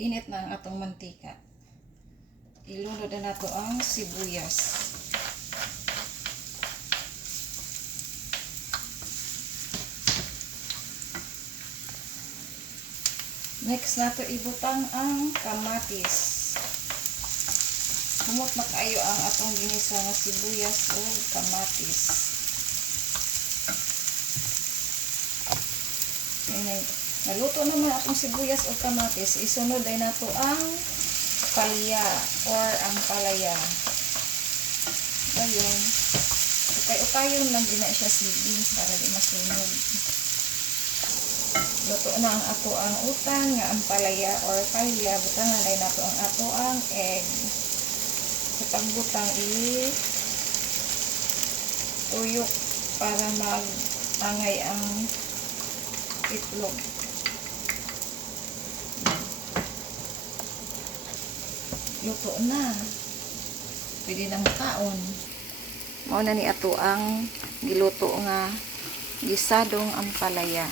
Init na ang atong mantika. Ilunod na nato ang sibuyas. Next nato ibutang ang kamatis. Humot na kayo ang atong ginisa nga sibuyas o kamatis. Naluto naman atong sibuyas o kamatis, isunod ay nato ang palya or ang palaya. Ayun. Ukay-ukayon lang din na siya sige para di masunog. Luto na ang ato ang utang nga ang palaya or palya. Butangan ay nato ang ato ang egg. Sa pagbutang tuyok para mag-angay ang itlog. Luto na. Pwede nang kaon. Mao na ni ato ang giluto nga gisadong ampalaya.